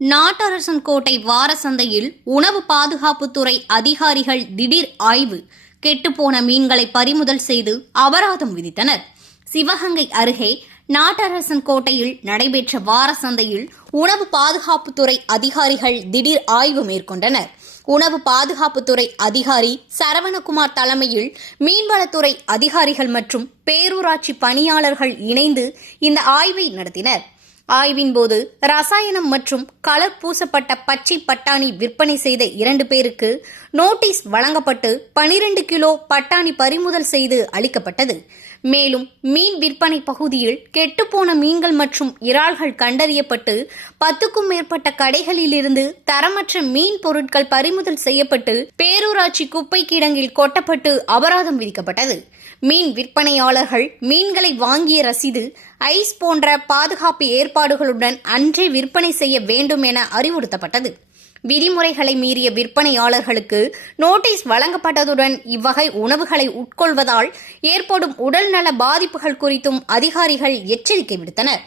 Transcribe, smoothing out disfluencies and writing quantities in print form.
நாட்டரசன் கோட்டை வார சந்தையில் உணவு பாதுகாப்புத்துறை அதிகாரிகள் திடீர் ஆய்வு. கெட்டுப்போன மீன்களை பறிமுதல் செய்து அபராதம் விதித்தனர். சிவகங்கை அருகே நாட்டரசன் கோட்டையில் நடைபெற்ற வார சந்தையில் உணவு பாதுகாப்புத்துறை அதிகாரிகள் திடீர் ஆய்வு மேற்கொண்டனர். உணவு பாதுகாப்புத்துறை அதிகாரி சரவணகுமார் தலைமையில் மீன்வளத்துறை அதிகாரிகள் மற்றும் பேரூராட்சி பணியாளர்கள் இணைந்து இந்த ஆய்வை நடத்தினர். ஆய்வின்போது ரசாயனம் மற்றும் கலர் பூசப்பட்ட பச்சை பட்டாணி விற்பனை செய்த 2 பேருக்கு நோட்டீஸ் வழங்கப்பட்டு 12 கிலோ பட்டாணி பறிமுதல் செய்து அளிக்கப்பட்டது. மேலும் மீன் விற்பனை பகுதியில் கெட்டுப்போன மீன்கள் மற்றும் இறால்கள் கண்டறியப்பட்டு 10க்கும் மேற்பட்ட கடைகளிலிருந்து தரமற்ற மீன் பொருட்கள் பறிமுதல் செய்யப்பட்டு பேரூராட்சி குப்பை கிடங்கில் கொட்டப்பட்டு அபராதம் விதிக்கப்பட்டது. மீன் விற்பனையாளர்கள் மீன்களை வாங்கிய ரசீது, ஐஸ் போன்ற பாதுகாப்பு ஏற்பாடுகளுடன் அன்றே விற்பனை செய்ய வேண்டும் என அறிவுறுத்தப்பட்டது. விதிமுறைகளை மீறிய விற்பனையாளர்களுக்கு நோட்டீஸ் வழங்கப்பட்டதுடன் இவ்வகை உணவுகளை உட்கொள்வதால் ஏற்படும் உடல்நல பாதிப்புகள் குறித்தும் அதிகாரிகள் எச்சரிக்கை விடுத்தனர்.